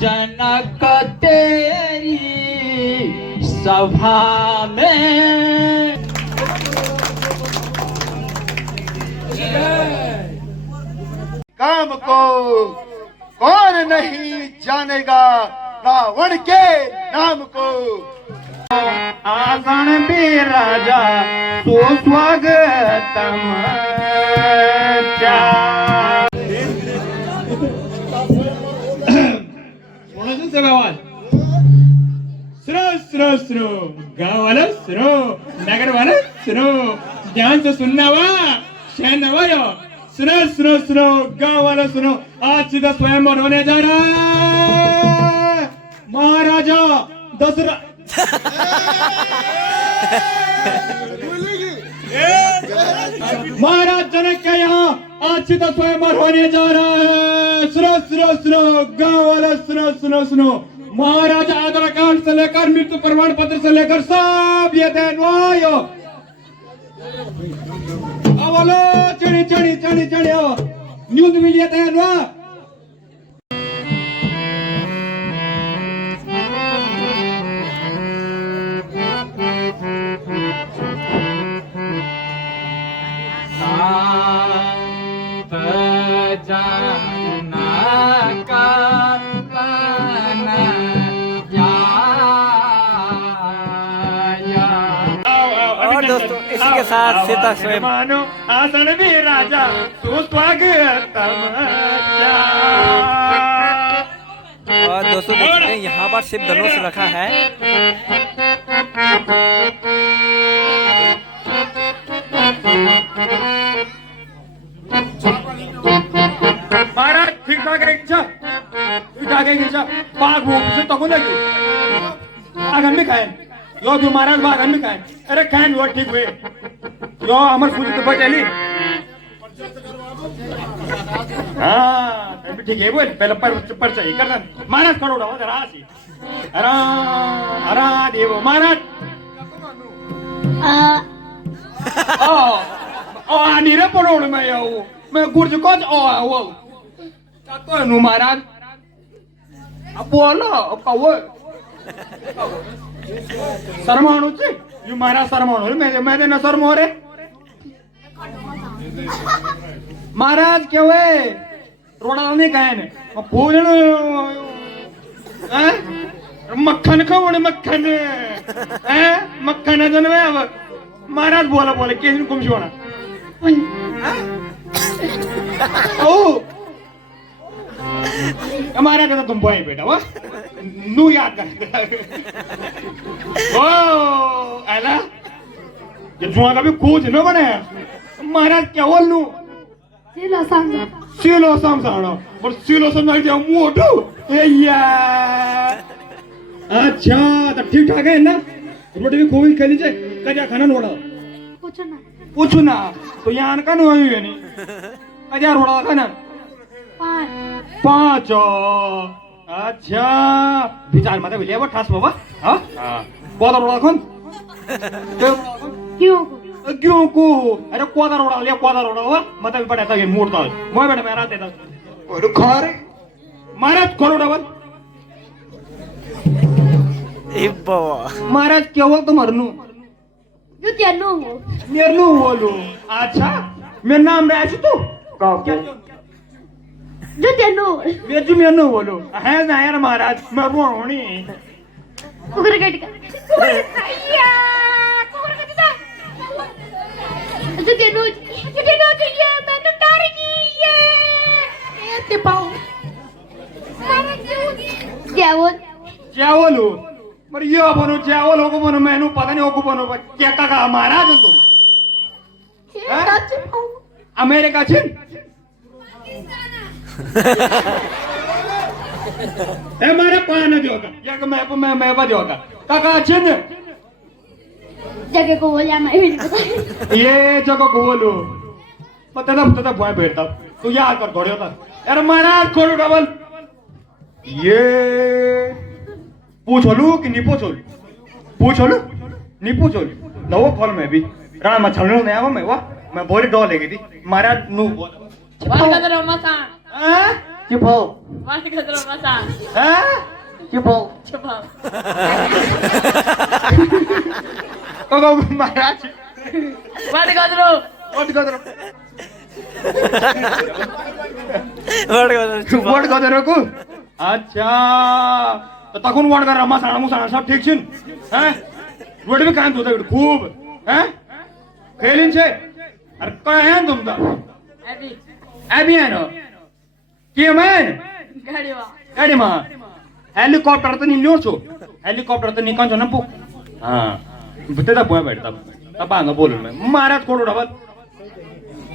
जनक तेरी सभा में। काम को कौन नहीं जानेगा, रावण के नाम को। आसन भी राजा सुस्वागतम। कोणाचं गावात सुनो गावाला सुनो नगरवाला सुनो ज्ञानचं सुननावा शहनवा यो सुनो गावाला सुनो। आज सीधा स्वयंवर होने जा रहा है महाराजा दशरथ। महाराज जनक के यहाँ आज सीधा स्वयंवर होने जा रहा है। सुनो गाँव वाला सुनो। महाराजा आधार कार्ड से लेकर मृत्यु प्रमाण पत्र से लेकर सब ये देनवायो। आवलो चढ़ी आओ न्यूज मिलिए देनवा। और दोस्तों इसी के साथ सीता स्वयं मानो आसन भी राजा सुस्वागतम। और दोस्तों देख सकते हैं यहाँ पर शिव धनुष रखा है। महाराज ठीक ठाक बाघ वो तकून आगन भी खाएन यो तू महाराज बागन भी खाएन। अरे खाएन वो ठीक हुए यो हमार पूरी तो बचेली। हाँ तभी ठीक है बोल पहले पर चाहिए करना महाराज करो उड़ा जरा सी। अरा देव महाराज ओ आनी रे परोड़ में यो मैं गुर्ज को वो तो नु महाराज अब बोलो अब कहो शर्माणु ची यू महाराज शर्माणु मैं न शर्मो रे महाराज क्या हुए रोड़ा नहीं कहे ने भोजन मक्खन खाओ मक्खन मक्खन जनवे अब महाराज बोला केस कुम शिवना ओ हमारा कहता तुम बोए बेटा वो नू याद कर ओ आला ये जुआ का भी खोज न बने महाराज क्या बोल नू सिलो समझाना और सिलो समझा दिया मोटू या अच्छा तो ठीक ठाक है ना रोटी भी खूब खेली जाए कजा खाना रोड़ा पूछो ना तो यहाँ का नहीं है नहीं कजा रोड़ा खाना 5 अच्छा विचार मत बोलिए वो ठास बाबा हाँ बहुत रोड़ा कौन क्यों को अरे क्वादा रोड़ा हुआ मतलब भी पड़ा ये मोड़ता है मैं बेटा मैं रात देता और खार महाराज करोड़ा बल महाराज क्या हुआ तो मरनू मेरनू बोलू अच्छा मेरा नाम राज तू मेरनू बोलो है ना यार महाराज मैं रोणी चावल हो पर ये बनो चावल हो को बनो मैनू पता नहीं हो को बनो क्या का महाराज तुम अमेरिका छिन ए मारे पान जोगा या मैं जोगा काका छिन जगह को बोलिया मैं भी नहीं पता ये जगह को बोलो पता बुआ बैठता तू याद कर थोड़ी होता यार महाराज खोलो डबल ये पूछोलू कि नहीं पूछोलू नहीं पूछोलू नवो फल में भी राणा में छलनो नहीं आवा मैं बोली डॉल लेगी थी महाराज नु वाला तो मसा चुप हो Mari kadro masa. हैं चुप हो Coba. कहो महाराज Mari kadro. वोट कदर बड़ गदर वोट कदर को अच्छा तो तकुन वोट कर मसाणा मुसाणा सब ठीक छिन हैं वोट भी कान होता खूब हैं खेलिन छे अरे काय हैं तुम तो Abi. अभी है ना के मैन Gadi wa. गाडी मा हेलिकॉप्टर तो नहीं ल्यो छो हेलिकॉप्टर तो निकन छ न पु हां बुते बुआ बैठता तब आंगा बोलू मैं महाराज कोडो डबल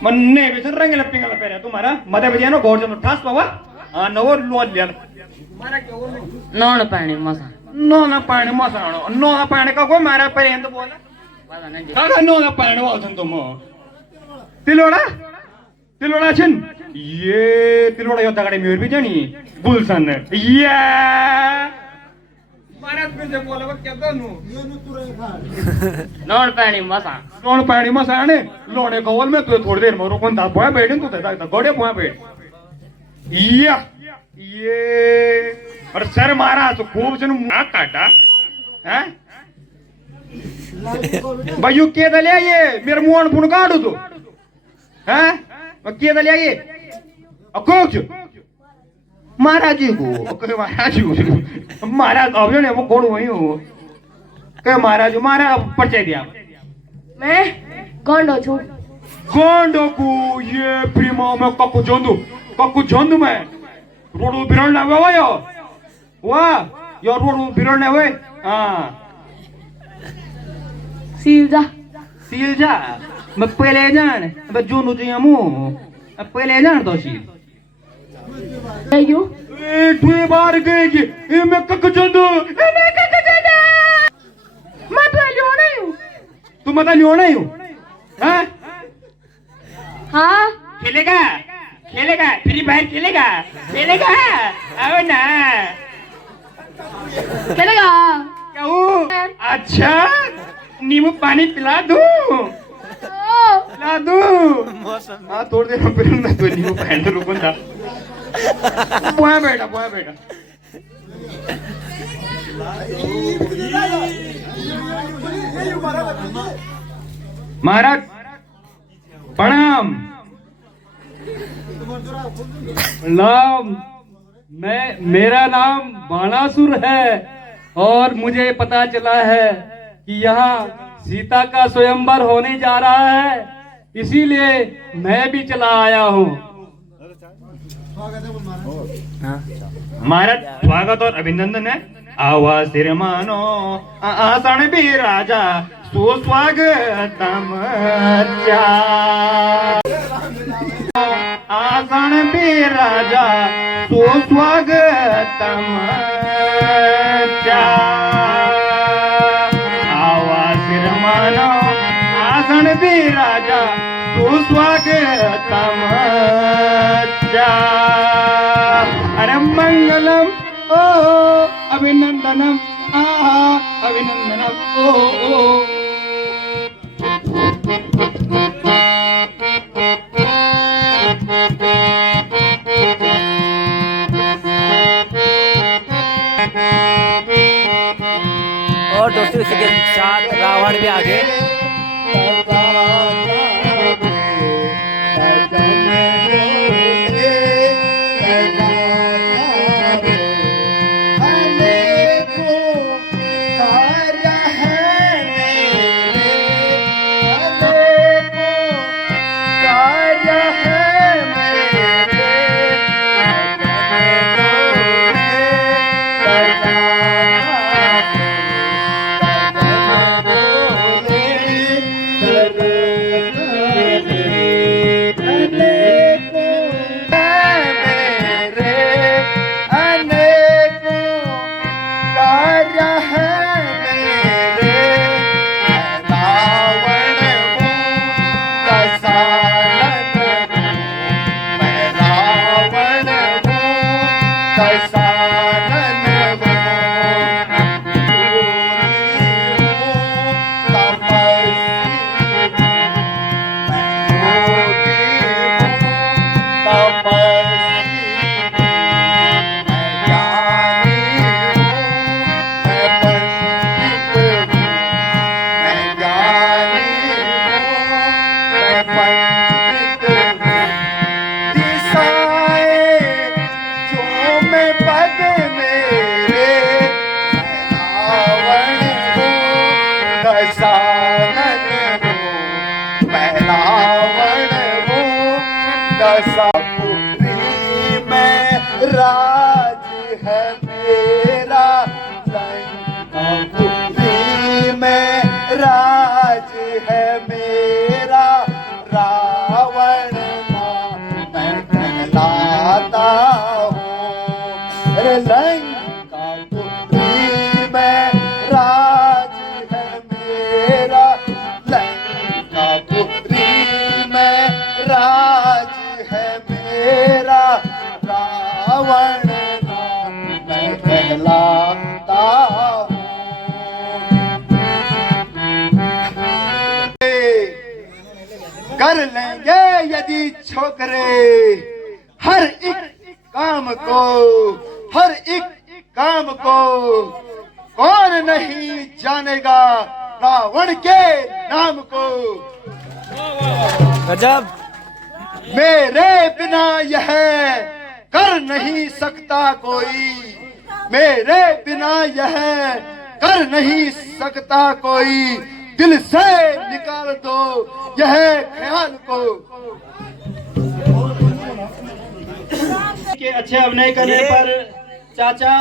मन्ने बेसन रंगेला पिंगला पेरे तुम्हारा मदे बजियानो घोड़ जनो ठास पावा हां नवर लोल लिया Non pani masa. नो ना पाणी मसाणो नो ना पाणी का कोई मारा पर्यंत बोला Masa nanti. का नो ना पाणी वाजन तुम तिलोडा तिलोडा छन ये तिलोडा यो दगडे म्यूर भी जानी गुलशन ये महाराज पे जे बोला वो क्या नु Non pani masa. लोण पाणी मसाणे लोणे गवल में तू थोड़ी देर में रोकन दा बोया बैठन तू दा गोड़े बोया बैठ ये और सर मारा तो खूब जन मुंह काटा हैं भाई के दलिया ये मेरे मुंह फुन काटू तू हैं के दलिया ये अकोच महाराज जी को ओके महाराज जी महाराज अब ने वो कोड़ वही हो के महाराज महाराज परिचय दिया मैं कोंडो छु. गोंडो को ये प्रीमा में कक्कू जोंदू में रोडू बिरल ना वे यो वाह यो रोडू बिरल ना वे हां Silja. सीलजा मैं पहले जान अब जोनू जी हमू पहले जान तो सी Ayu. ए दुई बार गई ए मैं कक्कू जोंदू मैं तो लियो नहीं हूँ. तू मत लियो नहीं हूं हैं हाँ. खेलेगा खेलेगा फ्री फायर खेलेगा खेलेगा आओ ना चलेगा. क्या हो अच्छा नींबू पानी पिला दूं Oh. पिला दूं मौसम हाँ थोड़ी देर में पिलूंगा तो नींबू पानी तो रुकूं था बुआ बेटा महाराज प्रणाम मेरा नाम बाणासुर है और मुझे पता चला है कि यहाँ सीता का स्वयंवर होने जा रहा है, इसीलिए मैं भी चला आया हूँ। महाराज स्वागत और अभिनंदन है आवाज सिर मानो आसन भी राजा सुस्वागतम आसन भी राजा सुस्वागतम आवाज सिर मानो आसन भी राजा सुस्वागतम अरे मंगलम ओ अभिनंदनम अभिनंदनम ओ और दोस्तों इसी के साथ रावण भी आगे कहलाता हूँ। कर लेंगे यदि छोकरे हर एक काम को, हर एक काम को, कौन नहीं जानेगा रावण के नाम को। गजब। मेरे बिना यह कर नहीं सकता कोई, मेरे बिना यह कर नहीं सकता कोई, दिल से निकाल दो यह ख्याल को। के अच्छे अभिनय करने पर चाचा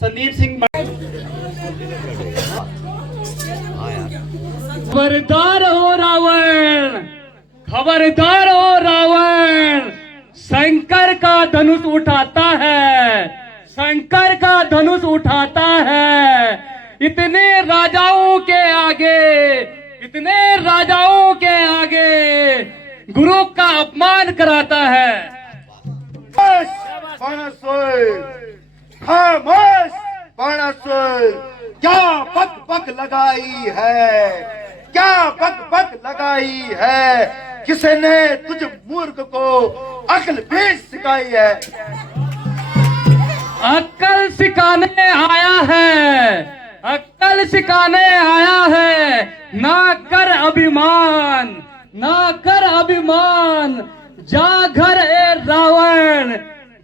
संदीप सिंह खबरदार हो रावण, खबरदार हो रावण, शंकर का धनुष उठाता है, शंकर का धनुष उठाता है। इतने राजाओं के आगे, इतने राजाओं के आगे गुरु का अपमान कराता है। खामोश बाणासुर, क्या पग पग लगाई है, क्या पग पग लगाई है, किसने तुझ मूर्ख को अक्ल भी सिखाई है। अक्ल सिखाने आया है, अक्ल सिखाने आया है, ना कर अभिमान, ना कर अभिमान, जा घर ए रावण,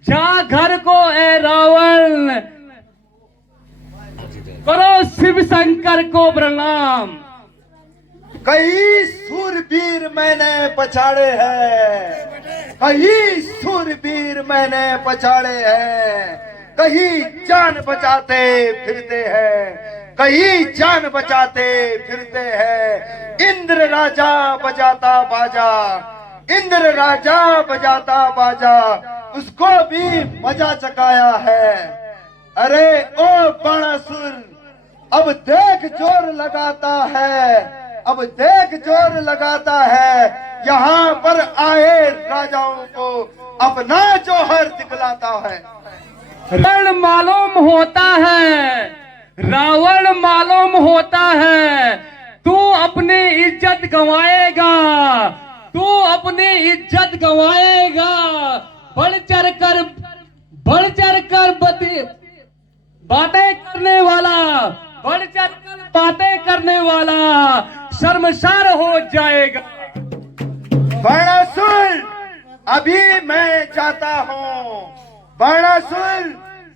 जा घर को ए रावण, करो शिव शंकर को प्रणाम। कई सूरवीर मैंने पछाड़े हैं, कई सूरवीर मैंने पछाड़े हैं, कई जान बचाते फिरते हैं, कई जान बचाते फिरते हैं। इंद्र राजा बजाता बाजा, इंद्र राजा बजाता बाजा, उसको भी मजा चकाया है। अरे ओ बाणासुर, अब देख जोर लगाता है, अब देख जोर लगाता है, यहाँ पर आए राजाओं को अपना जौहर दिखलाता है। रावण मालूम होता है, रावण मालूम होता है, तू अपनी इज्जत गंवाएगा, तू अपनी इज्जत गंवाएगा। बढ़ चढ़ कर बातें करने वाला, बढ़ चढ़ कर बातें करने वाला शर्मसार हो जाएगा। बाणासुर, अभी मैं जाता हूँ, बाणासुर,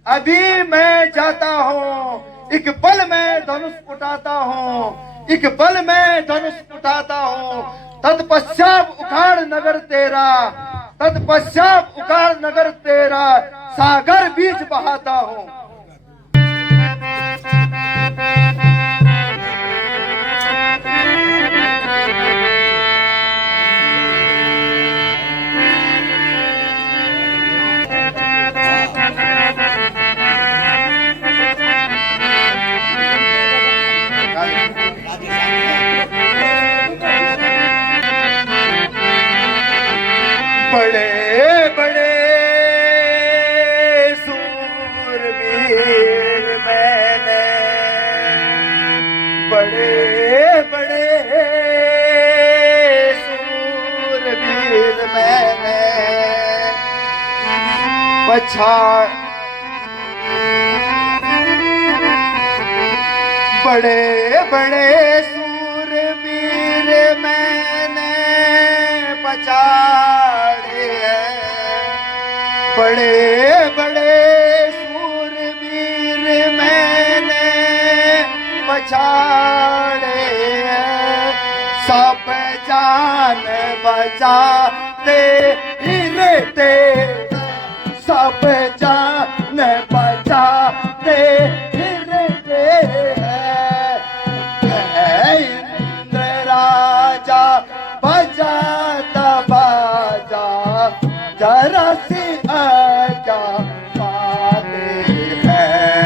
अभी मैं जाता हूँ, एक पल में धनुष उठाता हूँ, एक पल में धनुष उठाता हूँ। तत्पश्चात उखाड़ नगर तेरा, तत्पश्चात उखाड़ नगर तेरा, सागर बीच बहाता हूँ। बड़े बड़े सूरवीर मैंने, बड़े बड़े सूरवीर मैंने पछाड़, बड़े बड़े सूरवीर मैंने पछाड़े हैं, बड़े बड़े सूरवीर मैंने पछाड़े हैं। सब जान बचाते ही रहते, सब जान बचाते ही रहते हैं। इंद्र राजा बजाता बाजा, जरा सी आजा पाते हैं।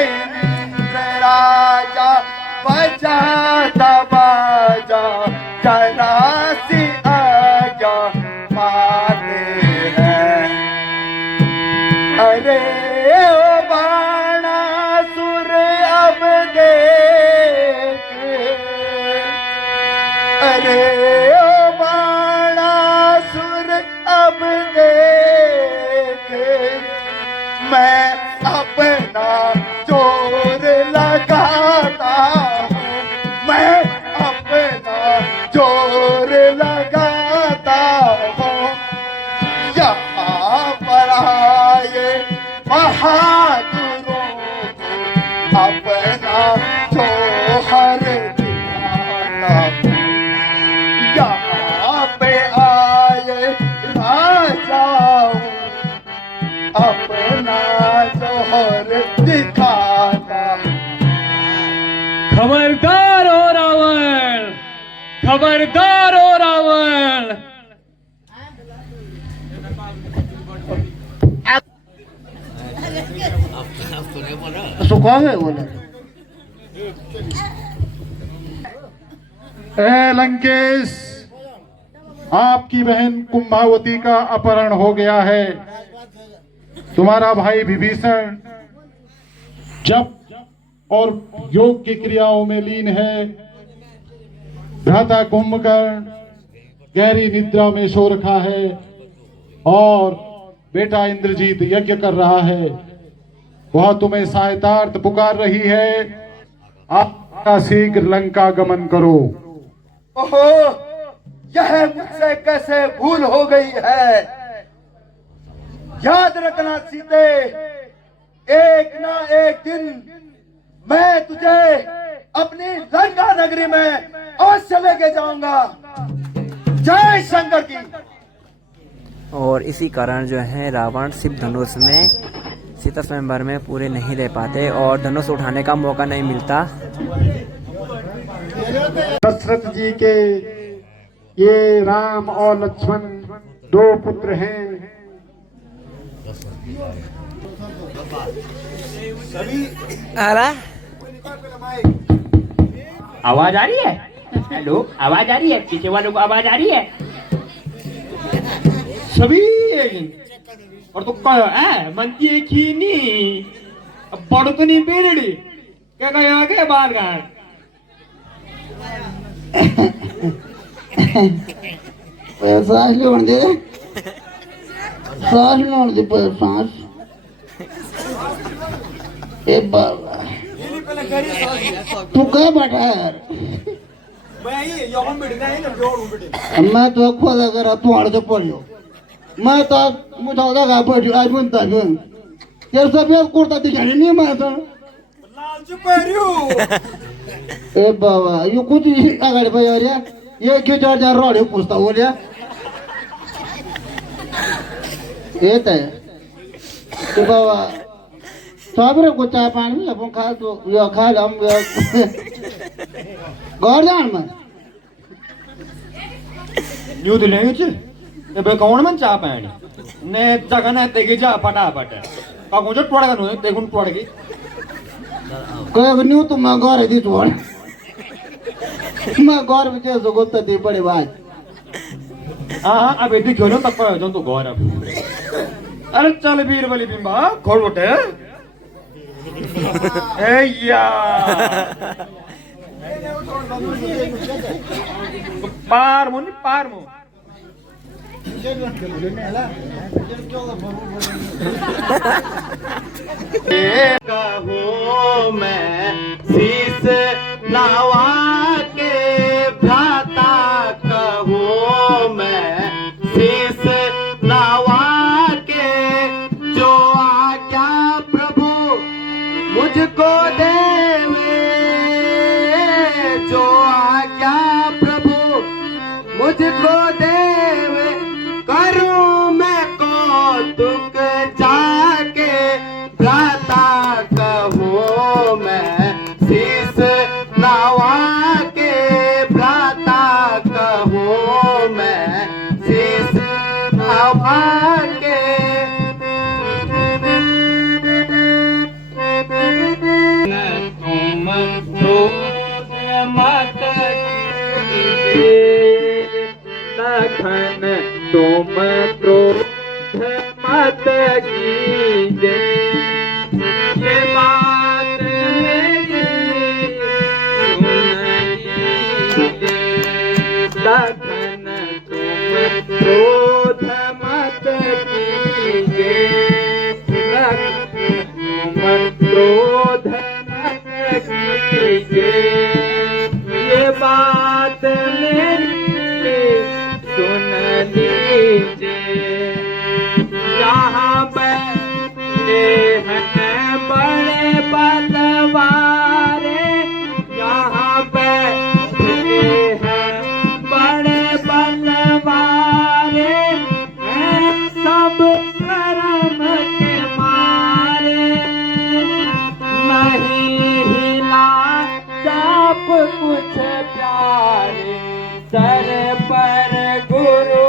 इंद्र राजा बजाता बाजा, जरा सी आजा पाते हैं। अरे ओ रे ओ बाणासुर अब देख मैं अपना जोर लगाता हूँ, मैं अपना जोर लगाता हूँ। यहाँ पर आए बहादुरों को अपना जोहर दिखाता हूँ। यहाँ पे आए राजाओं अपना जोहर दिखाता हूँ। खबरदार हो रावण, खबरदार हो रावण। सुखा बोले ए लंकेश, आपकी बहन कुंभावती का अपहरण हो गया है। तुम्हारा भाई विभीषण जब और योग की क्रियाओं में लीन है। भ्राता कुंभकर्ण गहरी निद्रा में सो रखा है और बेटा इंद्रजीत यज्ञ कर रहा है। वह तुम्हें सहायतार्थ पुकार रही है। आपका शीघ्र लंका गमन करो। ओहो, यह मुझसे कैसे भूल हो गई है। याद रखना सीते, एक ना एक दिन मैं तुझे अपनी लंका नगरी में अवश्य लेके जाऊंगा। जय शंकर की। और इसी कारण जो है रावण शिव धनुष में सीता स्वयंवर में पूरे नहीं रह पाते और धनुष उठाने का मौका नहीं मिलता। दशरथ जी के ये राम और लक्ष्मण दो पुत्र हैं। अरे आवाज आ रही है? हेलो, आवाज आ रही है? पीछे वालों को आवाज आ रही है? सभी और तो मनती एक ही नहीं, अब बड़ तो नहीं पेड़ी क्या कहे आगे बाहर का सांस लेने दे, सांस लेने दे पर सांस। ए बाबा तू क्या बैठा है यार? मैं तो खुद अगर तू आड़ से पढ़ियो, मैं तो मुझे लगा पढ़ियो आज बनता भी ये सब ये कुर्ता दिखाने नहीं मैं तो ए बाबा यो कुछ अगाडि भयो अरे ये के चार चार रड्यो पुस्ता ओल्या ए त ए बाबा सबरे को चाय पानी अपन खा तो यो खा हम घर जान में न्यू दिले छ ए बे कौन मन चा पानी ने जगह ने तेगे जा फटाफट का को जो टोड़ गनो देखुन टोड़ की कहे न्यू तो मैं घर दी छोड़ मैं घर में कैसे गोता दी बड़ी बात। हाँ अब यदि क्यों ना तक पर जो तो घर अब अरे चल वीर बलि बिंबा खोल उठे ए या पार मुनि पार मु कहूँ मैं शीस नवा के भ्राता कहूँ मैं शीस नवा के जो आज्ञा प्रभु मुझको देवे जो आज्ञा प्रभु मुझको देवे करूँ मैं कौतुक जाके भ्राता कहूँ मैं शीस नवा के भ्राता कहूँ मैं शीस नवा के तुम क्रोध मत कीजिए क्रोध मत कीजिए, ये बात मेरी सुन लीजिए। यहाँ बैठे हैं बड़े बलवारे, यहाँ बैठे हैं बड़े बलवारे, हैं सब शर्म के मारे। नहीं हिला चाप कुछ प्यारे, सर पर गुरु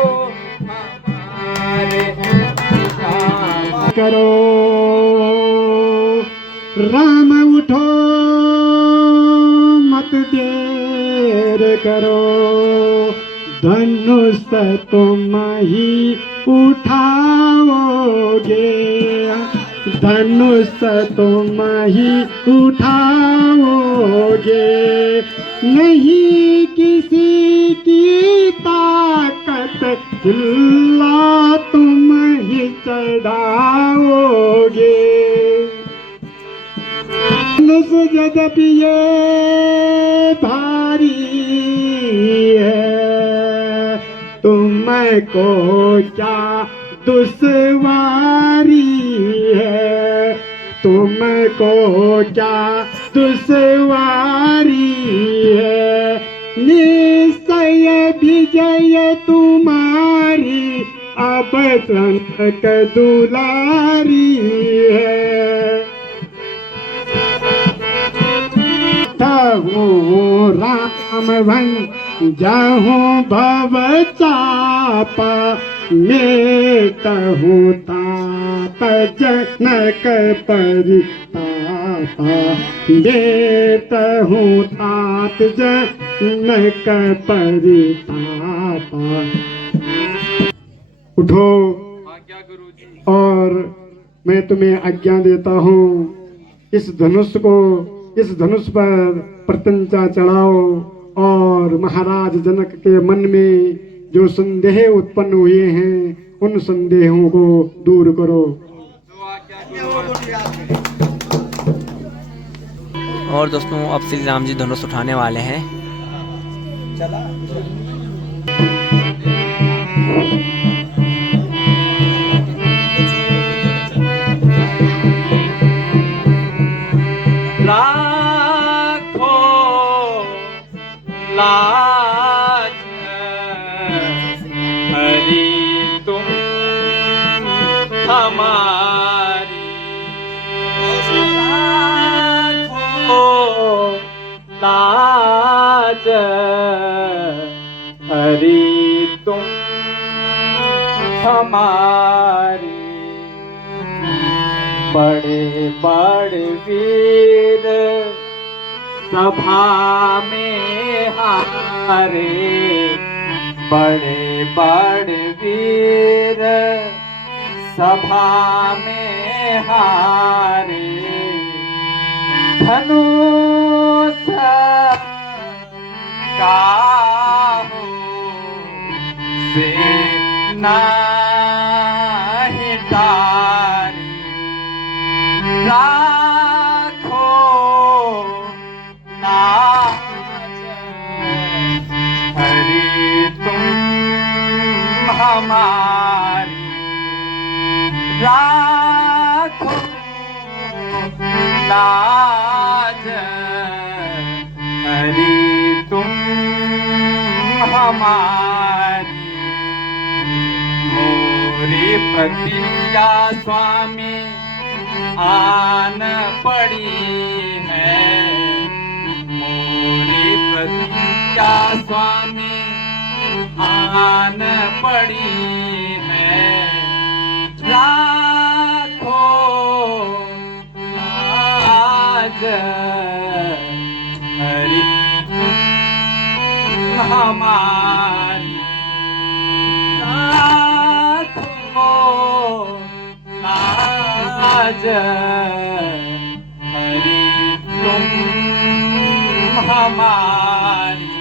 हमारे। करो राम उठो मत देर करो, धनुष तुम ही उठाओगे, धनुष तुम ही उठाओगे, नहीं किसी की ताकत चिल्ला तुम ही चढ़ाओगे। धनुष यद्यपि ये भारी है, तुमको क्या दुश्वारी है, तुमको क्या दुश्वारी है, निश्चय विजय तुम्हारी अब तक दुलारी है। हूँ राम भन जाहूँ भव चापा, मेटहूँ तात जनक परितापा, मेटहूँ तात जनक परितापा। उठो और मैं तुम्हें आज्ञा देता हूँ, इस धनुष पर प्रत्यंचा चढ़ाओ और महाराज जनक के मन में जो संदेह उत्पन्न हुए हैं उन संदेहों को दूर करो। और दोस्तों अब श्री राम जी धनुष उठाने वाले हैं। लाज हरी तुम हमारी, लाज हरी तुम हमारी। बड़े बड़े वीर सभा में हारे, बड़े बड़े वीर सभा में हारे, धनुष काहू से नाही तारी, राखो लाज हरी तुम हमारी, राखो लाज हरी तुम हमारी। मोरी प्रतिज्ञा स्वामी आन पड़ी है, मोरी प्रतिज्ञा स्वामी आन पड़ी है, राखो लाज हरी हमारी, राखो लाज हरी तुम हमारी।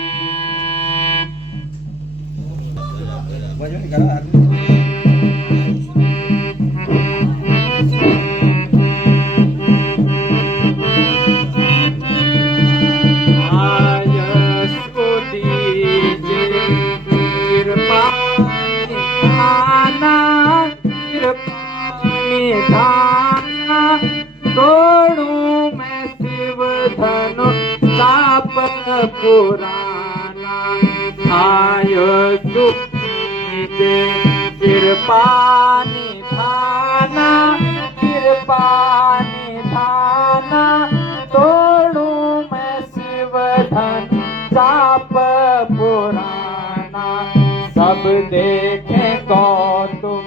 पुराना आयो तुझे कृपा निधाना कृपा निधाना तोड़ू मैं शिव धन चाप पुराना सब देखे कौतुक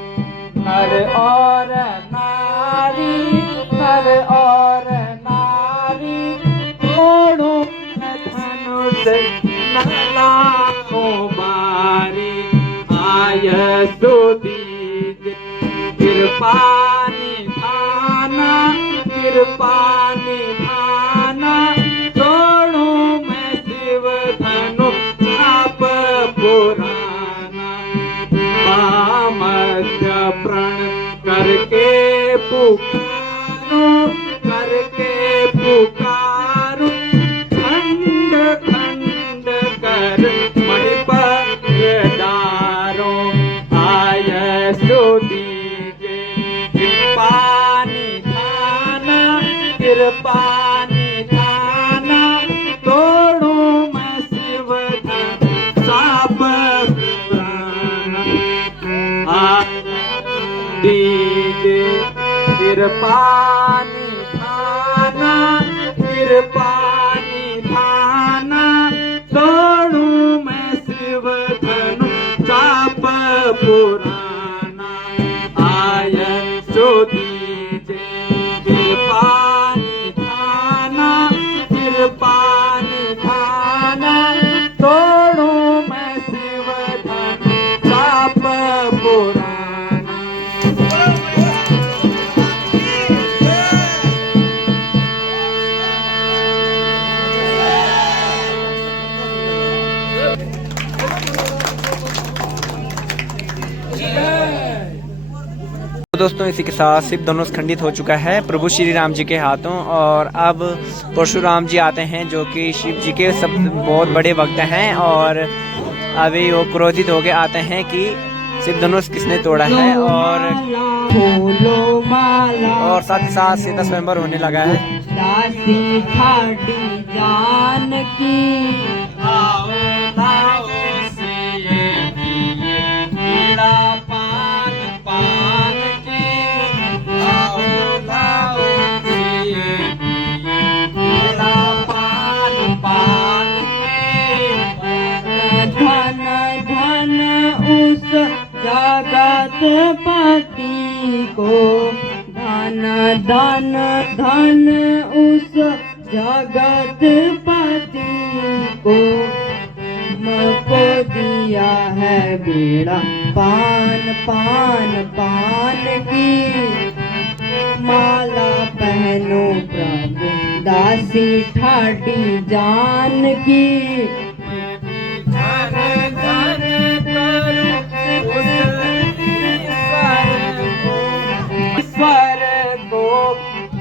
नर और नारी नर और नारी तोड़ू धनुष नला को बारी आय सुदीजे कृपा निधाना कृपा निधाना तोड़ू मैं शिव धनु चाप पुराना पामध्य प्रण करके पुकारो खंड खंड कर मणिपर डारो आय सुदीजे कृपा निधाना कृपा निधाना तोड़ू मैं शिव धन चाप पुराना दीजे कृपा निधाना कृपा निधाना तोड़ू मैं शिव धनु चाप पुराना आय सुदीजे कृपा निधाना कृपा निधाना तोड़ू मैं शिव धनु चाप पुराना। तो दोस्तों इसी के साथ शिव धनुष खंडित हो चुका है प्रभु श्री राम जी के हाथों। और अब परशुराम जी आते हैं जो कि शिव जी के सब बहुत बड़े भक्त हैं और अभी वो क्रोधित होके आते हैं कि शिव धनुष किसने तोड़ा है और साथ ही साथ सीता स्वयंवर होने लगा है। दासी ठाडी जानकी आओ लाओ से मेरा पान पान के आओ लाओ से मेरा पान पान के धन धन उस जगत पति को धन धन धन उस जगत पति को मुझको दिया है बेड़ा पान पान पान की माला पहनो प्रभु दासी ठाडी जान की धन धन करो ईश्वर को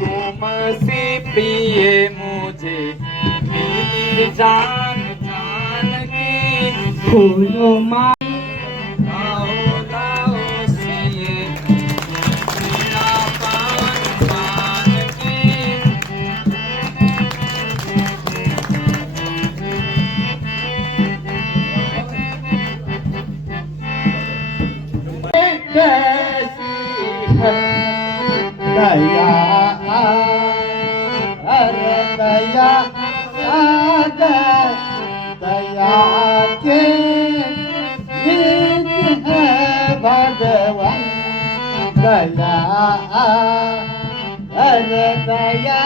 तुम से प्रिय मुझे मेरी जान जान की फूलों माई लाओ लाओ से मेरा पान पान की कैसी है दया अरे दया सागर दया के गीत है भगवान दया अरे दया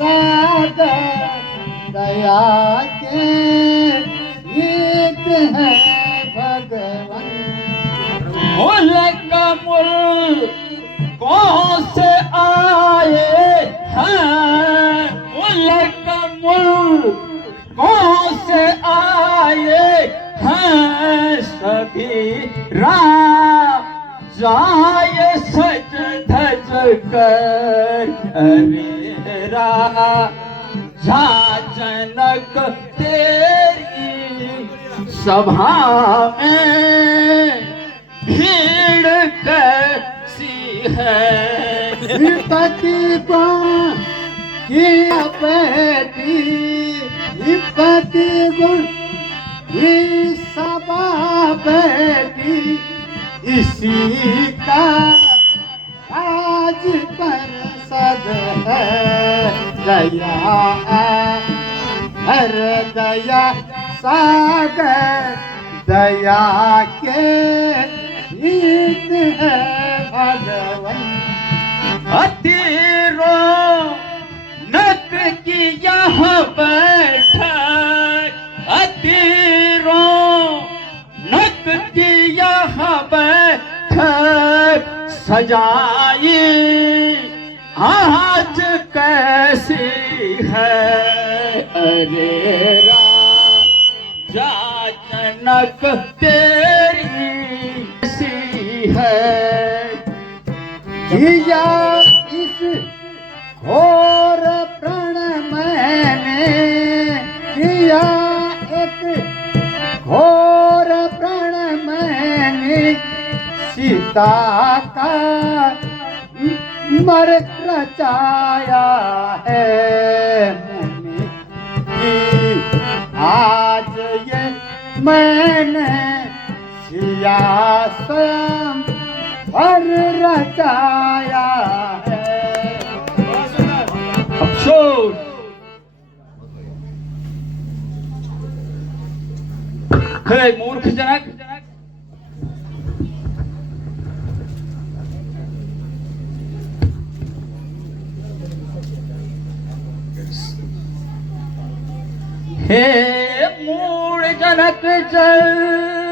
सागर दया के गीत है भगवान कमल कौन से आए हैं कमल कौन से आए हैं सभी राजाए सज धज कर अवेरा जा जनक तेरी सभा में भीड़ कैसी है विपत्ति को की विपत्ति गुण ही सबा बेटी इसी का आज पर सद है दया हर दया सागर दया के गीत है भगवान अतीरो नक की यहाँ बैठक अतीरो नक की यहाँ बैठक सजाई आज कैसी है अरे राजा जनक तेरी कैसी है जिया इस घोर प्रण मैंने किया एक घोर प्रण मैंने सीता का मर रचाया है मुनि की आज ये मैंने सिया स्वयं पर रचाया है अफसोस हे मूर्ख जनक हे मूढ़ जनक जल्दी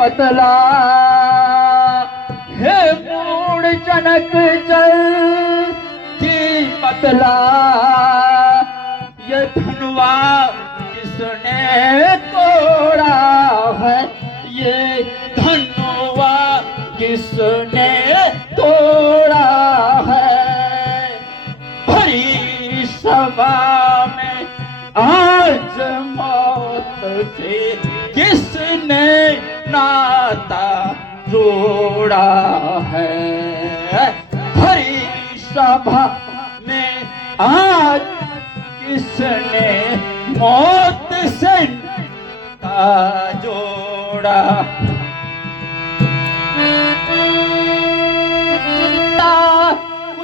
बतला हे मूढ़ जनक जल्दी बतला ये धनवा किसने तोड़ा है ये धनवा किसने तोड़ा है भरी सभा में आज मौत से किसने नाता जोड़ा है भरी सभा में आज किसने मौत से नाता जोड़ा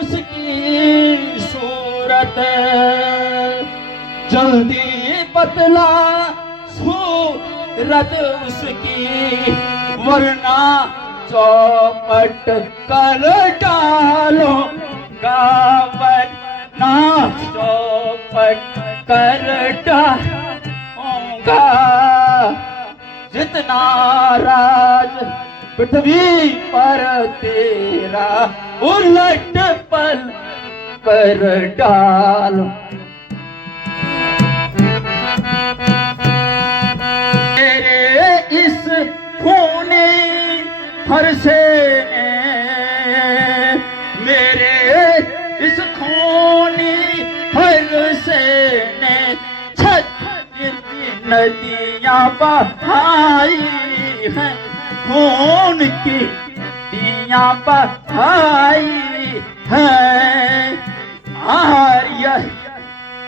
उसकी सूरत जल्दी बतला सूरत उसकी वरना चौपट कर डालो वरना चौपट कर डालूंगा जितना राज पृथ्वी पर तेरा उलट पल कर डाल मेरे इस खूनी हर से मेरे इस खूनी हर से ने नदियां बहाई हैं खून की दियां बहाई हैं आर्य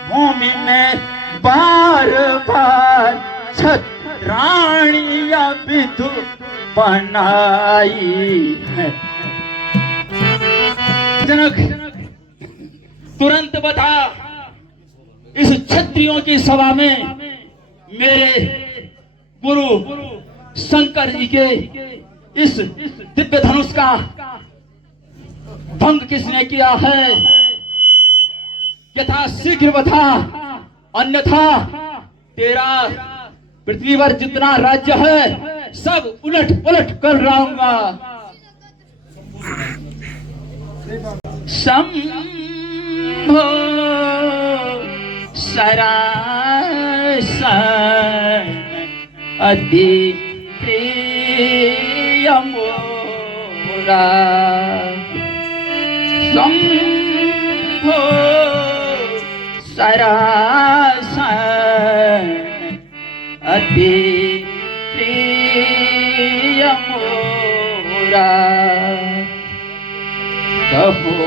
भूमि में बार बार छत्राणियां विधु बनाई है जनक तुरंत बता इस क्षत्रियों की सभा में मेरे गुरु शंकर जी के इस दिव्य धनुष का भंग किसने किया है यथा शीघ्र बता अन्यथा तेरा पृथ्वी पर जितना राज्य है सब उलट पलट कर लाऊंगा शंभो सरासन अति प्रिय मोरा शंभो सरासन अति प्रिय मोरा कहो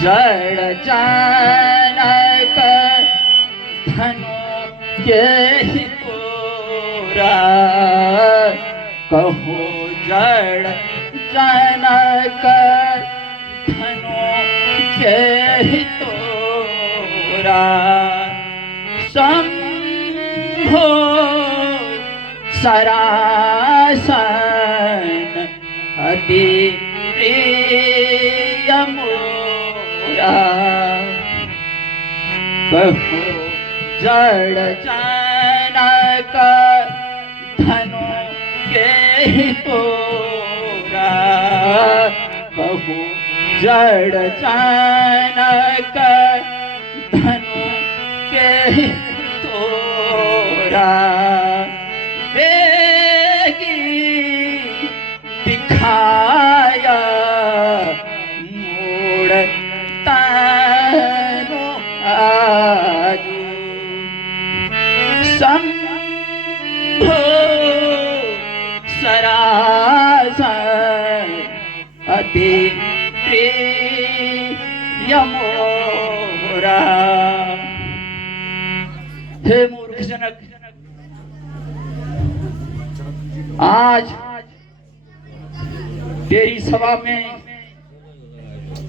जड़ जनक धनु के ही तोरा कहो जड़ जनक धनु के ही तोरा शंभो सरासन अति प्रिय मोरा कहो जड़ जनक धनु के ही तोरा कहो जड़ जनक धनु के ही तोरा बेगी दिखाया मोड़ तनु आजू शंभो सरासन अति प्रिय मोरा। हे मूर्ख जनक, आज तेरी सभा में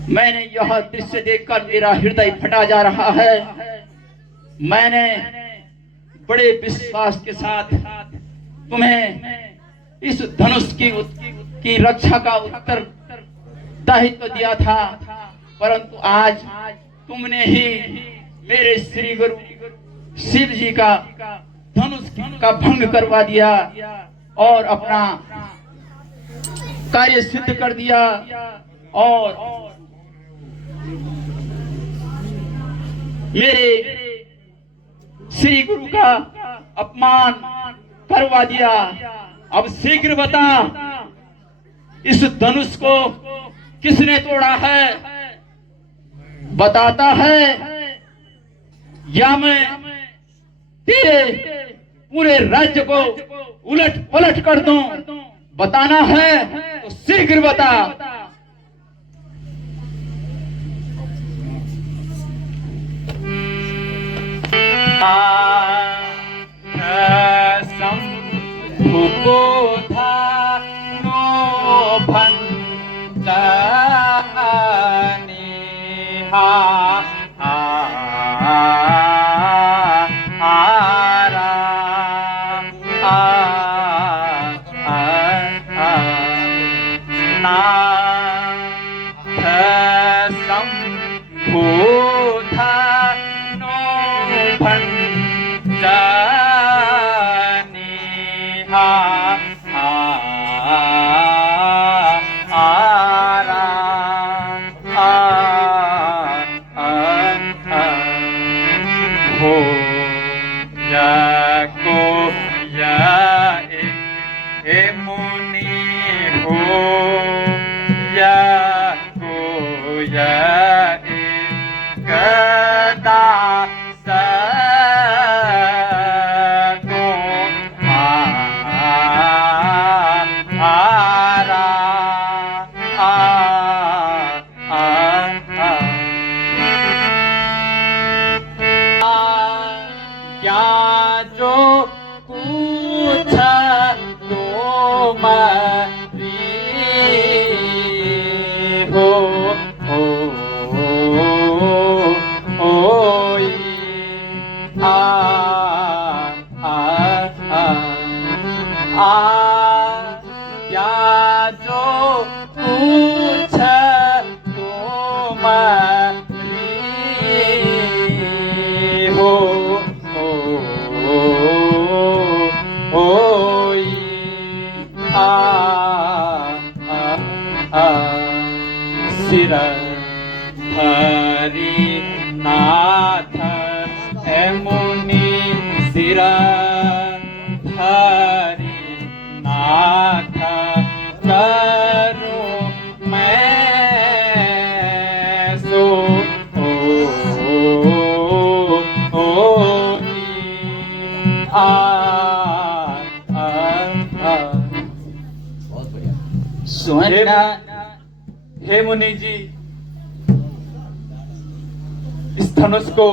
मैंने यह दृश्य देखकर मेरा हृदय फटा जा रहा है। मैंने बड़े विश्वास के साथ तुम्हें इस धनुष की रक्षा का उत्तर दायित्व दिया था, परंतु आज तुमने ही मेरे श्री गुरु शिव जी का धनुष का भंग करवा दिया और अपना कार्य सिद्ध कर दिया और मेरे श्री गुरु का अपमान करवा दिया। अब शीघ्र बता, इस धनुष को किसने तोड़ा है? बताता है या मैं तेरे पूरे राज्य को उलट पलट कर दूं? बताना है तो शीघ्र बता। हे मुनि जी, इस धनुष को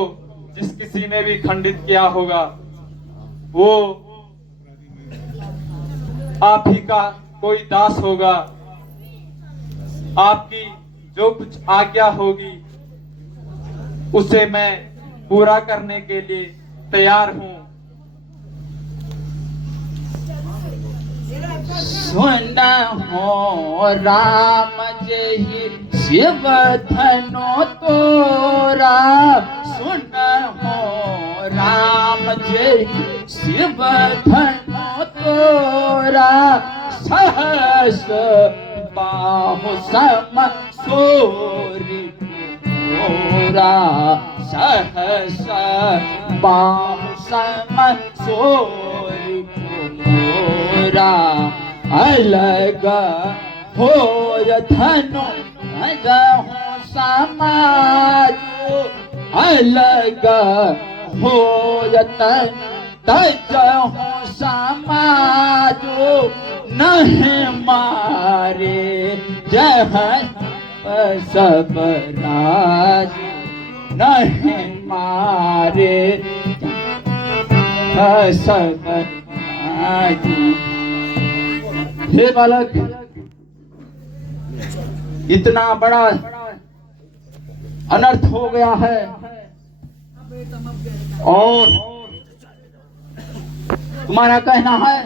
जिस किसी ने भी खंडित किया होगा वो आप ही का कोई दास होगा। आपकी जो कुछ आज्ञा होगी उसे मैं पूरा करने के लिए तैयार हूँ। सुन हो राम जही शिव धनो तोरा, सुन हो राम जही शिव धनो तोरा, सहस बाहु सम सोरी तोरा, सहस बाहु सम सोरी तोरा, अलग हो धनु भजहु समाजो, अलग हो तजहु समाजो, नहीं मारे जह सब राज, नहीं मारे सब राज। हे बालक, इतना बड़ा अनर्थ हो गया है और तुम्हारा कहना है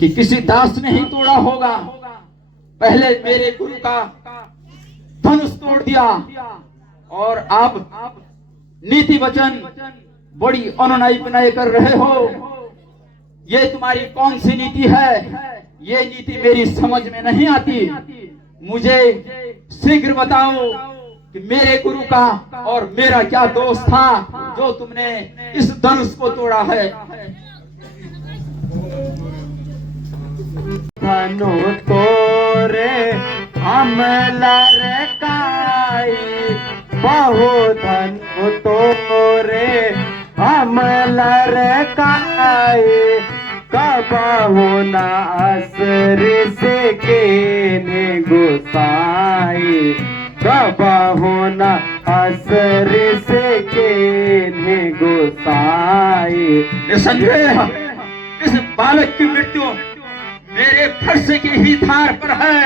कि किसी दास ने ही तोड़ा होगा। पहले मेरे गुरु का धनुष तोड़ दिया और अब नीति वचन बड़ी अनुनय विनय कर रहे हो। ये तुम्हारी कौन सी नीति है? ये नीति मेरी समझ में नहीं आती। मुझे शीघ्र बताओ कि मेरे गुरु का और मेरा क्या दोष था जो तुमने इस धनुष को तोड़ा है। धनु तोरे हमला रे काई, बहु धनु तोरे हमला रे काई, कबहु न असर से केने गुसाई, कबहु न असर से केने गुसाई। निसंदेह इस बालक की मृत्यु मेरे फर्श की ही धार पर है।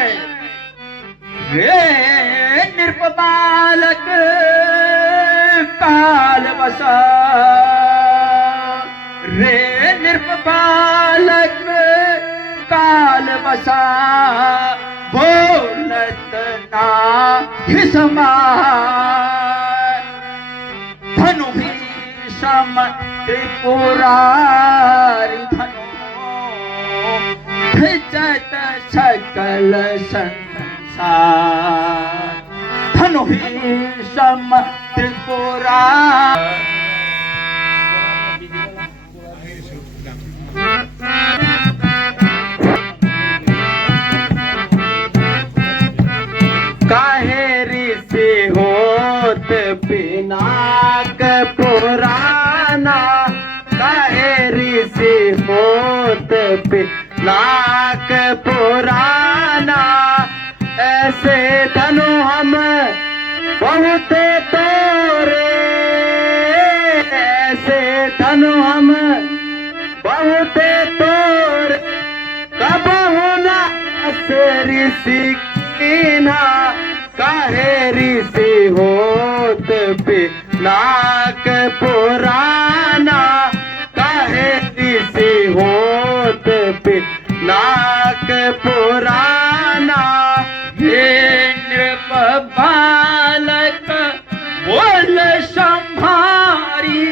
रे नृप बालक काल बसा, रे नृप बालक काल बसा, बोलत ना ही समाय, धनु ही सम त्रिपुरारी धनु, भिजत सकल संसार, धनु ही सम त्रिपुरारी। काहे ऋषि होत पिनाक पुराना, काहे ऋषि होत पिनाक पुराना, ऐसे धनु हम बहुत तोरे, ऐसे धनु हम बहुत तोरे, कबहु न ऋषि कीना, काहे ऋषि होत पिनाक पुराना, काहे ऋषि होत पिनाक पुराना। हे नृप बालक बोल संभारी,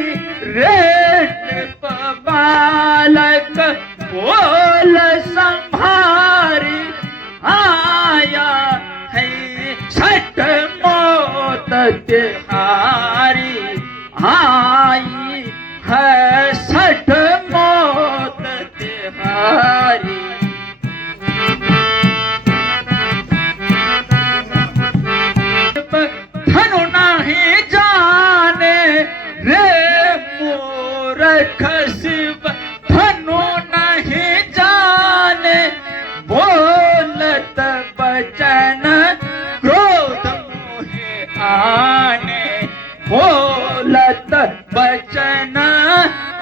रे नृप बालक बोल संभारी, आया है छठ मौत तिहारी, आई है छठ मौत तिहारी। धनु नहीं जाने रे मूर्ख शिव, धनु नहीं जाने, बोलत बचन क्रोध मोहे आने, बोलत बचन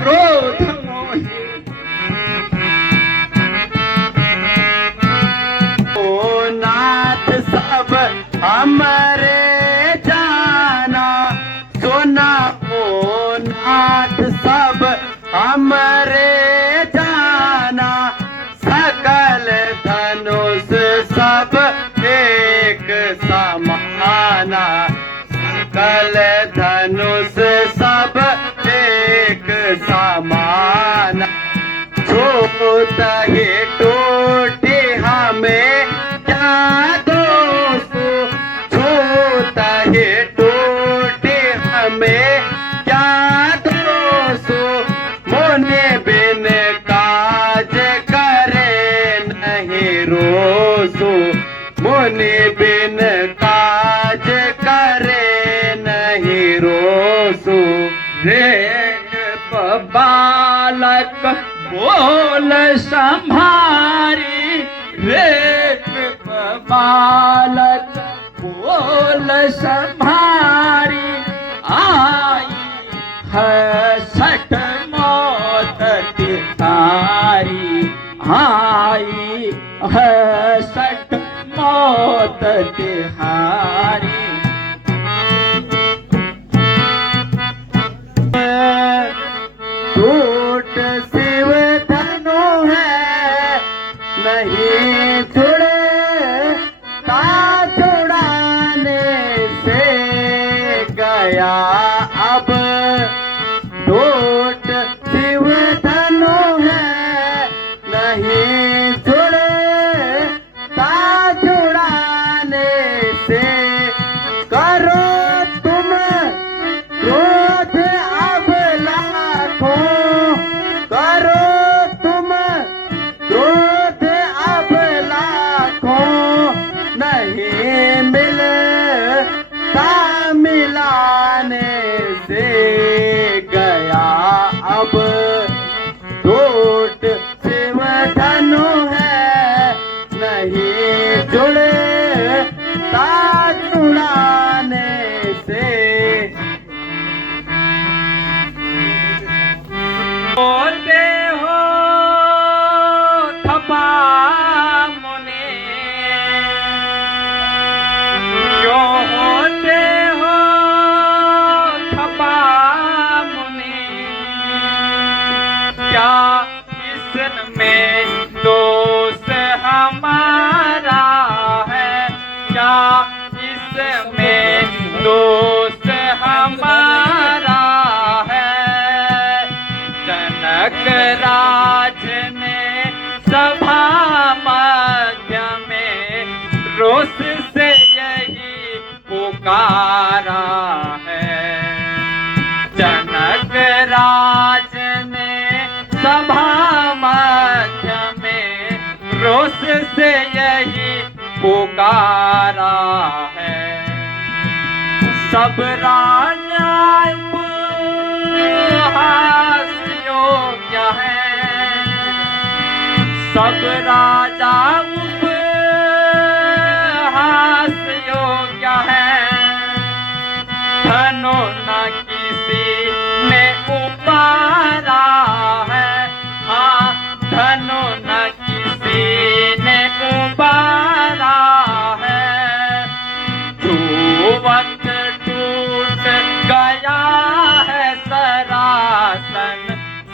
क्रोध मोहि ओ नाथ सब हमरे जाना सुना ओ नाथ सब हमरे जाना सकल धनुष सब एक समाना सकल धनुष सब एक समान छूत ही टूटे हमें क्या दोष छूत ही टूटे हमें क्या दोष मोने बिन काज करे नहीं रोसो मोने बिन काज करे नहीं रोसो रे बालक बोल संभारी रे बालक बोल संभारी आई है सठ मौत तिहारी आई है सठ मौत तिहारी टूट शिव धनु है नहीं जुड़े ता जुड़ाने से गया अब टूट शिव धनु है नहीं जुड़े ता जुड़ाने से करो तुम क्रोध अब लाखों करो तुम क्रोध अब लाखों नहीं मिलता मिलाने से गया अब टूट शिव धनु है नहीं जुड़े ता जुड़ाने से होते हो थपा मुने क्यों होते हो थपा मुने क्या इसमें दोष हमारा है क्या इसमें दोष हमारा है जनक राज ने सभा मध्य में रोष से यही पुकारा है जनक राज ने सभा मध्य में रोष से यही पुकारा है सब राजा योग्य है सब राजा उपहास योग्य है धनु न किसी ने उबारा है हाँ धनु न किसी ने उबारा है जो वक्त टूट गया है सरासन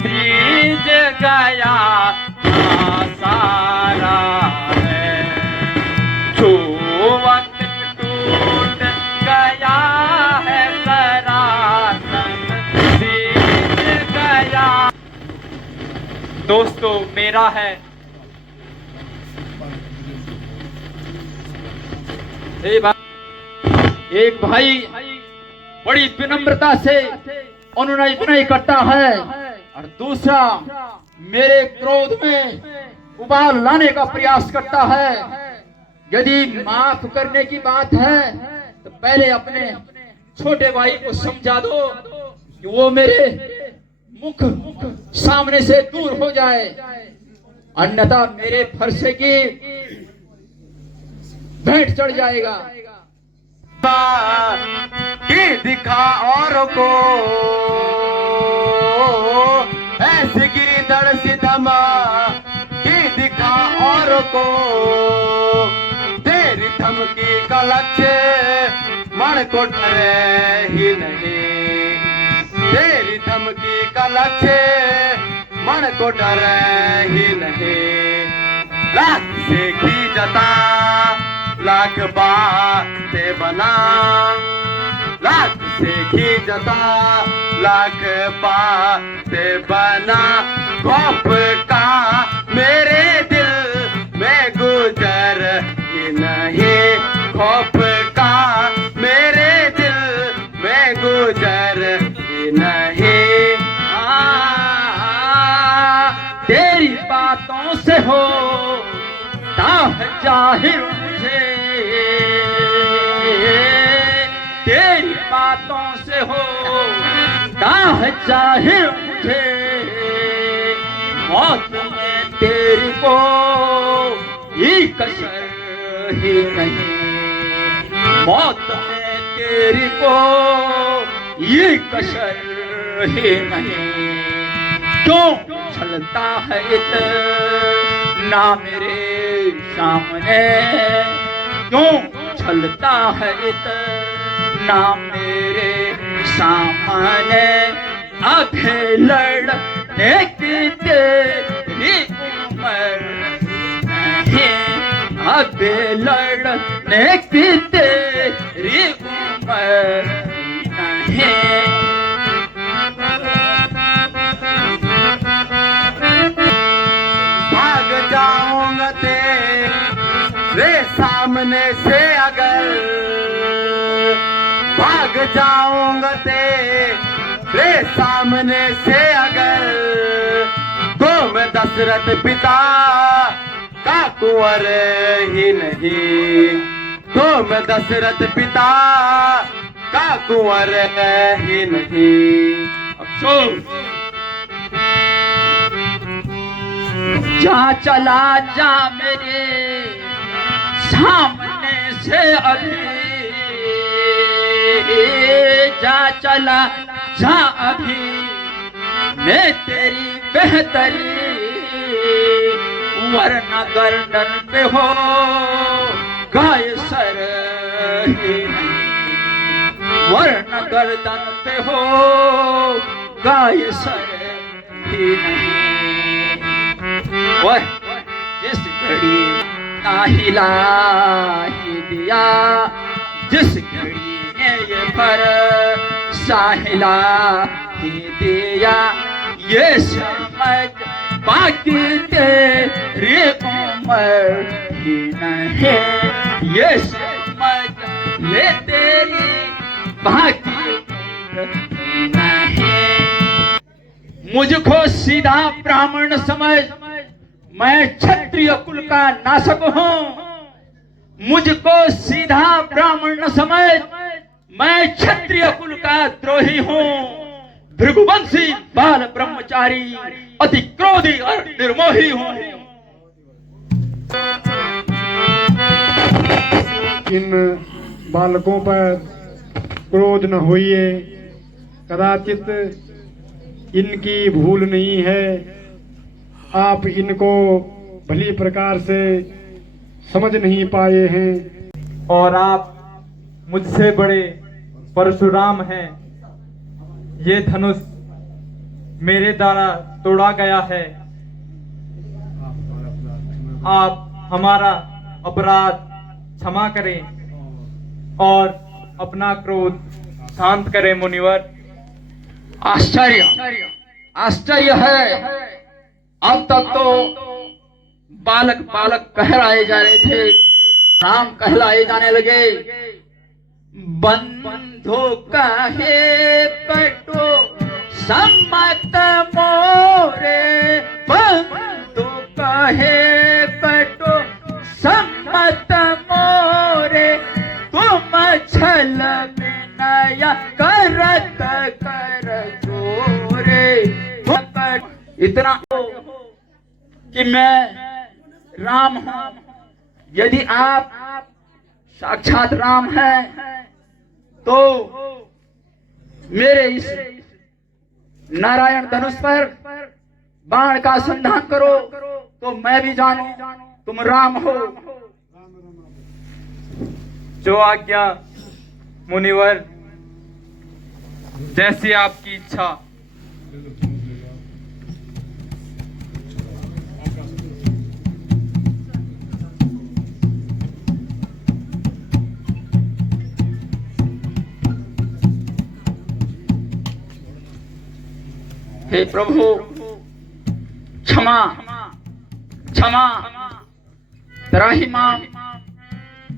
सीज गया सारा है जो वक्त टूट गया है सरासन सीज गया। दोस्तों मेरा है एक भाई बड़ी विनम्रता से अनुनय विनय करता है और दूसरा मेरे क्रोध में उबाल लाने का प्रयास करता है। यदि माफ करने की बात है तो पहले अपने छोटे भाई को समझा दो कि वो मेरे मुख सामने से दूर हो जाए, अन्यथा मेरे फरसे की भेंट चढ़ जाएगा। कि दिखा और को को, तेरी धमकी का लक्ष्य मन को डरे ही नहीं, तेरी धमकी का लक्ष्य मन को डरे ही नहीं। लाख से खींचता लाख बातें बना, लाख से खींचता लाख बातें बना, खौफ का मेरे दिल में गुजर ही नहीं, खौफ का मेरे दिल में गुजर ही नहीं। तेरी बातों से हो जाहिर मुझे, तेरी बातों से हो जाहिर मुझे, मौत में तेरी को ही कसर ही नहीं, मौत में तेरी को ये कसर ही नहीं। क्यों चलता है इतना मेरे सामने, क्यों चलता है इतना मेरे सामने, आधे लड़ने की तेरी उम्र नहीं, आधे लड़ने की तेरी उम्र नहीं। भाग जाऊंगा तेरे सामने से अगर, भाग जाऊंगा तेरे सामने से अगर, तो मैं दशरथ पिता का कुंवर ही नहीं, तो मैं दशरथ पिता का कुंवर ही नहीं। अफसोस जा चला जा मेरे सामने से अभी, जा चला जा अभी मैं तेरी बेहतरी, वरना गर्दन पे हो गाय सर ही नहीं, वरना गर्दन पे हो गाय सर ही नहीं। वह जिस घड़ी ना हिला ही दिया, जिस घड़ी ने ये फरसा हिला ही दिया, ये समझ बाकी तेरी उम्र ही नहीं, ये समझ ले तेरी बाकी ही नहीं। मुझको सीधा ब्राह्मण समझ, मैं क्षत्रिय कुल का नाशक हूँ, मुझको सीधा ब्राह्मण न समझ, मैं क्षत्रिय कुल का द्रोही हूँ, भृगुवंशी बाल ब्रह्मचारी अति क्रोधी और निर्मोही हूँ। इन बालकों पर क्रोध न होइए, कदाचित इनकी भूल नहीं है, आप इनको भली प्रकार से समझ नहीं पाए हैं। और आप मुझसे बड़े परशुराम हैं, ये धनुष मेरे द्वारा तोड़ा गया है, आप हमारा अपराध क्षमा करें और अपना क्रोध शांत करें मुनिवर। आश्चर्य आश्चर्य है, अब तक तो बालक बालक कहलाए जा रहे थे, राम कहलाए जाने लगे। बंधु कहे कटो सम्मत मोरे, बंधु कहे कटो सम्मत मोरे, तुम छल विनय करत कर जोरे। इतना कि मैं राम हूं, यदि आप साक्षात राम हैं तो मेरे इस नारायण धनुष पर बाण का संधान करो, तो मैं भी जानूं तुम राम हो। जो आज्ञा मुनिवर, जैसी आपकी इच्छा। हे प्रभु क्षमा क्षमा त्राहिमाम।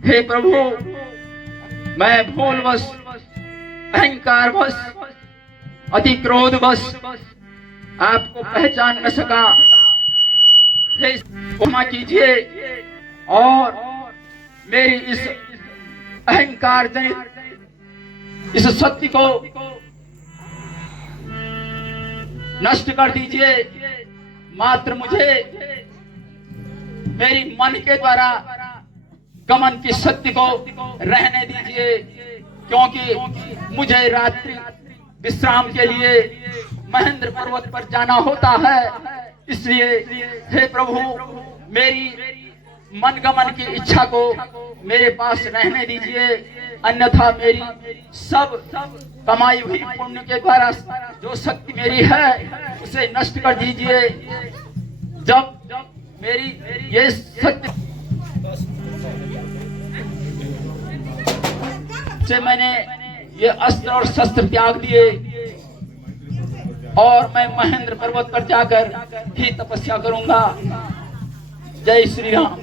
हे प्रभु मैं भूलवश अहंकारवश अति क्रोधवश आपको पहचान न सका। हे क्षमा कीजिए और मेरी इस अहंकार जनित इस सत्य को नष्ट कर दीजिए। मात्र मुझे मेरी मन के द्वारा गमन की शक्ति को रहने दीजिए, क्योंकि मुझे रात्रि विश्राम के लिए महेंद्र पर्वत पर जाना होता है। इसलिए हे प्रभु मेरी मनगमन की इच्छा को मेरे पास रहने दीजिए, अन्यथा मेरी सब कमाई हुई पुण्य के द्वारा जो शक्ति मेरी है उसे नष्ट कर दीजिए। जब मेरी ये शक्ति से मैंने ये अस्त्र और शस्त्र त्याग दिए और मैं महेंद्र पर्वत पर जाकर ही तपस्या करूंगा। जय श्री राम।